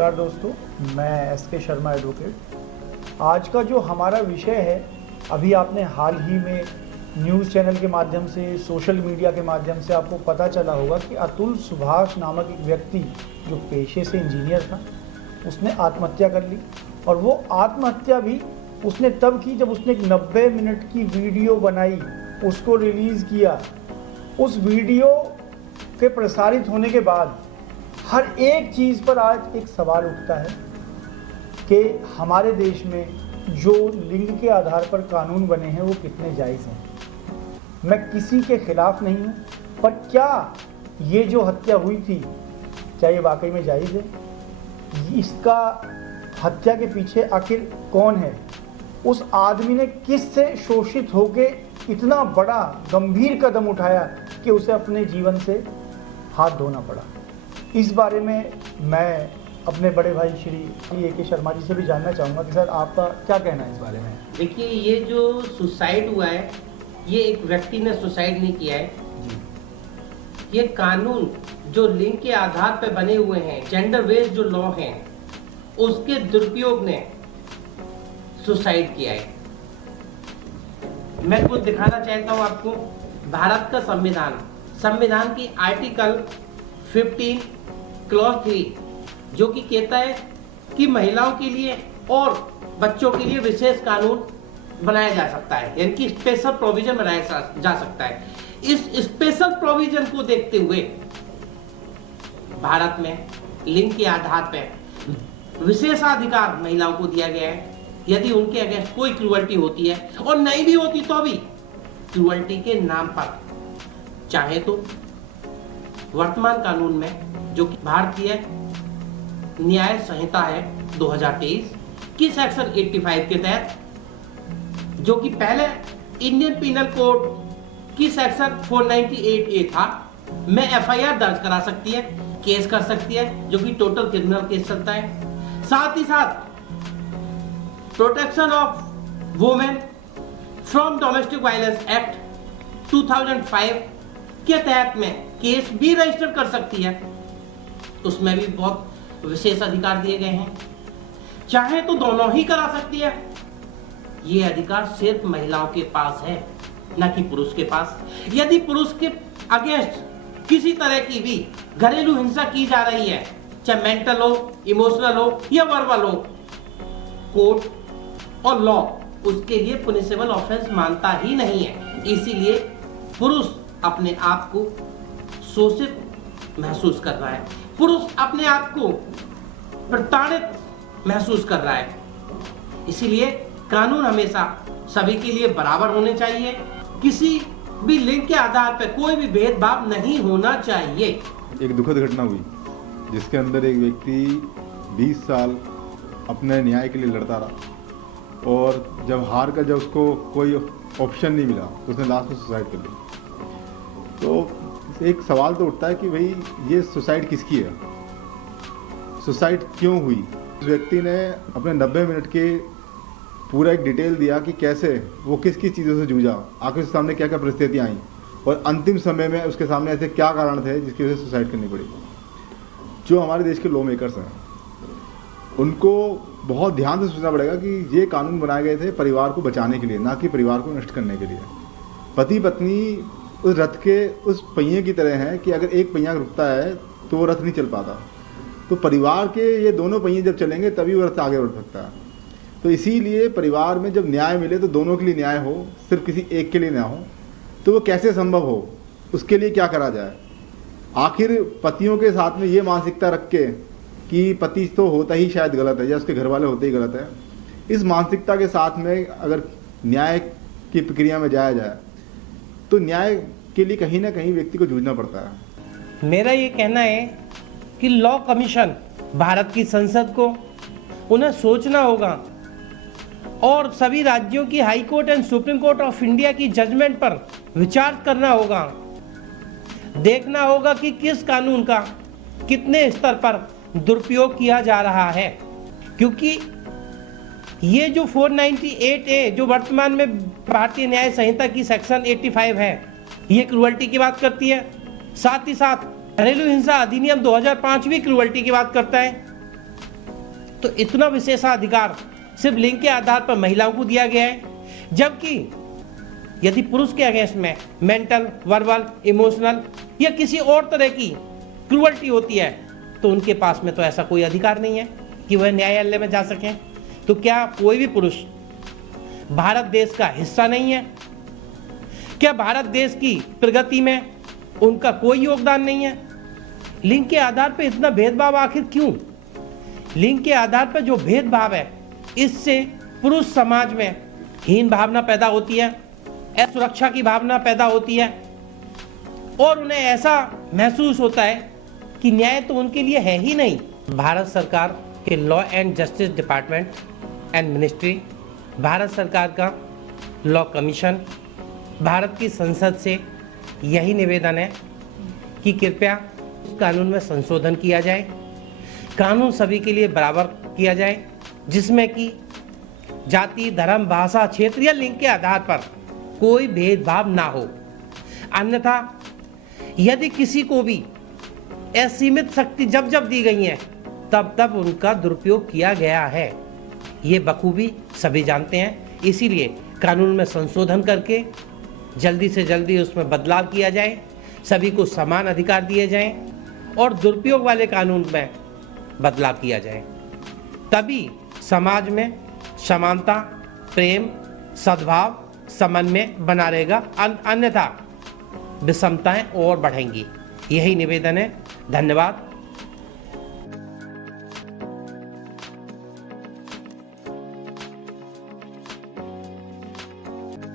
नमस्कार दोस्तों, मैं एस के शर्मा एडवोकेट। आज का जो हमारा विषय है, अभी आपने हाल ही में न्यूज़ चैनल के माध्यम से, सोशल मीडिया के माध्यम से आपको पता चला होगा कि अतुल सुभाष नामक एक व्यक्ति जो पेशे से इंजीनियर था, उसने आत्महत्या कर ली। और वो आत्महत्या भी उसने तब की जब उसने एक 90 मिनट की वीडियो बनाई, उसको रिलीज़ किया। उस वीडियो के प्रसारित होने के बाद हर एक चीज़ पर आज एक सवाल उठता है कि हमारे देश में जो लिंग के आधार पर कानून बने हैं वो कितने जायज़ हैं। मैं किसी के खिलाफ नहीं हूँ, पर क्या ये जो हत्या हुई थी, क्या ये वाकई में जायज़ है? इसका हत्या के पीछे आखिर कौन है? उस आदमी ने किस से शोषित होके इतना बड़ा गंभीर कदम उठाया कि उसे अपने जीवन से हाथ धोना पड़ा? इस बारे में मैं अपने बड़े भाई श्री ए के शर्मा जी से भी जानना चाहूँगा कि सर आपका क्या कहना है इस बारे में। देखिए, ये जो सुसाइड हुआ है, ये एक व्यक्ति ने सुसाइड नहीं किया है। ये कानून जो लिंग के आधार पर बने हुए हैं, जेंडर बेस्ड जो लॉ हैं, उसके दुरुपयोग ने सुसाइड किया है। मैं कुछ दिखाना चाहता हूँ आपको। भारत का संविधान की आर्टिकल 15 क्लॉज 3 जो कि कहता है कि महिलाओं के लिए और बच्चों के लिए विशेष कानून बनाया जा सकता है, यानी कि स्पेशल प्रोविजन बनाया जा सकता है। इस स्पेशल प्रोविजन को देखते हुए भारत में लिंग के आधार पर विशेषाधिकार महिलाओं को दिया गया है। यदि उनके अगेंस्ट कोई क्रूअल्टी होती है, और नहीं भी होती तो भी क्रूअल्टी के नाम पर चाहे तो वर्तमान कानून में, जो कि भारतीय न्याय संहिता है 2023 की सेक्शन 85 के तहत, जो कि पहले इंडियन पिनल कोड की सेक्शन 498A था, में FIR दर्ज करा सकती है, केस कर सकती है, जो कि टोटल क्रिमिनल केस चलता है। साथ ही साथ protection of women from domestic violence act 2005 के तहत में केस भी रजिस्टर कर सकती है। उसमें भी बहुत विशेष अधिकार दिए गए हैं। चाहे तो दोनों ही करा सकती है। ये अधिकार सिर्फ महिलाओं के पास है, न कि पुरुष के पास। यदि पुरुष के अगेंस्ट किसी तरह की भी घरेलू हिंसा की जा रही है, चाहे मेंटल हो, इमोशनल हो या वर्बल हो, कोर्ट और लॉ उसके लिए पुनिशेबल ऑफेंस मानता ही नहीं है। इसीलिए पुरुष अपने आप को शोषित महसूस कर रहा है, पुरुष अपने आप को प्रताड़ित महसूस कर रहा है। इसीलिए कानून हमेशा सभी के लिए बराबर होने चाहिए। किसी भी लिंग के आधार पर कोई भी भेदभाव नहीं होना चाहिए। एक दुखद घटना हुई जिसके अंदर एक व्यक्ति 20 साल अपने न्याय के लिए लड़ता रहा, और जब उसको कोई ऑप्शन नहीं मिला तो उसने लास्ट में सुसाइड कर ली। तो एक सवाल तो उठता है कि भाई ये सुसाइड किसकी है, सुसाइड क्यों हुई? उस व्यक्ति ने अपने 90 मिनट के पूरा एक डिटेल दिया कि कैसे वो किस किस चीज़ों से जूझा, आखिर उसके सामने क्या क्या परिस्थितियाँ आई, और अंतिम समय में उसके सामने ऐसे क्या कारण थे जिसकी वजह से सुसाइड करनी पड़ी। जो हमारे देश के लॉ मेकर्स हैं, उनको बहुत ध्यान से सोचना पड़ेगा कि ये कानून बनाए गए थे परिवार को बचाने के लिए, ना कि परिवार को नष्ट करने के लिए। पति पत्नी उस रथ के उस पहिए की तरह हैं कि अगर एक पहिया रुकता है तो वो रथ नहीं चल पाता। तो परिवार के ये दोनों पहिए जब चलेंगे तभी वो रथ आगे बढ़ सकता है। तो इसीलिए परिवार में जब न्याय मिले तो दोनों के लिए न्याय हो, सिर्फ किसी एक के लिए ना हो। तो वो कैसे संभव हो, उसके लिए क्या करा जाए? आखिर पतियों के साथ में ये मानसिकता रख के कि पति तो होता ही शायद गलत है या उसके घर वाले होते ही गलत है, इस मानसिकता के साथ में अगर न्याय की प्रक्रिया में जाया जाए तो न्याय के लिए कहीं ना कहीं व्यक्ति को जूझना पड़ता है। मेरा ये कहना है कि लॉ कमीशन, भारत की संसद को उन्हें सोचना होगा और सभी राज्यों की high court and supreme court of India की जजमेंट पर विचार करना होगा। देखना होगा कि किस कानून का कितने स्तर पर दुरुपयोग किया जा रहा है, क्योंकि ये जो 498A जो वर्तमान में भारतीय न्याय संहिता की सेक्शन 85 है, ये क्रूअल्टी की बात करती है। साथ ही साथ घरेलू हिंसा अधिनियम 2005 भी क्रूअल्टी की बात करता है। तो इतना विशेषाधिकार सिर्फ लिंग के आधार पर महिलाओं को दिया गया है, जबकि यदि पुरुष के अगेंस्ट में मेंटल, वर्बल, इमोशनल या किसी और तरह की क्रूअल्टी होती है तो उनके पास में तो ऐसा कोई अधिकार नहीं है कि वह न्यायालय में जा सकें। तो क्या कोई भी पुरुष भारत देश का हिस्सा नहीं है? क्या भारत देश की प्रगति में उनका कोई योगदान नहीं है? लिंग के आधार पर इतना भेदभाव आखिर क्यों? लिंग के आधार पर जो भेदभाव है, इससे पुरुष समाज में हीन भावना पैदा होती है, असुरक्षा की भावना पैदा होती है और उन्हें ऐसा महसूस होता है कि न्याय तो उनके लिए है ही नहीं। भारत सरकार के law and justice department and ministry, Bharat सरकार का लॉ कमीशन, भारत की संसद से यही निवेदन है कि कृपया इस कानून में संशोधन किया जाए, कानून सभी के लिए बराबर किया जाए, जिसमें कि जाति, धर्म, भाषा, क्षेत्र या लिंग के आधार पर कोई भेदभाव ना हो। अन्यथा यदि किसी को भी असीमित शक्ति जब जब दी गई है तब तब उनका दुरुपयोग किया गया है, ये बखूबी सभी जानते हैं। इसीलिए कानून में संशोधन करके जल्दी से जल्दी उसमें बदलाव किया जाए, सभी को समान अधिकार दिए जाएं और दुरुपयोग वाले कानून में बदलाव किया जाए, तभी समाज में समानता, प्रेम, सद्भाव, समन्वय बना रहेगा। अन्यथा विषमताएं और बढ़ेंगी। यही निवेदन है। धन्यवाद।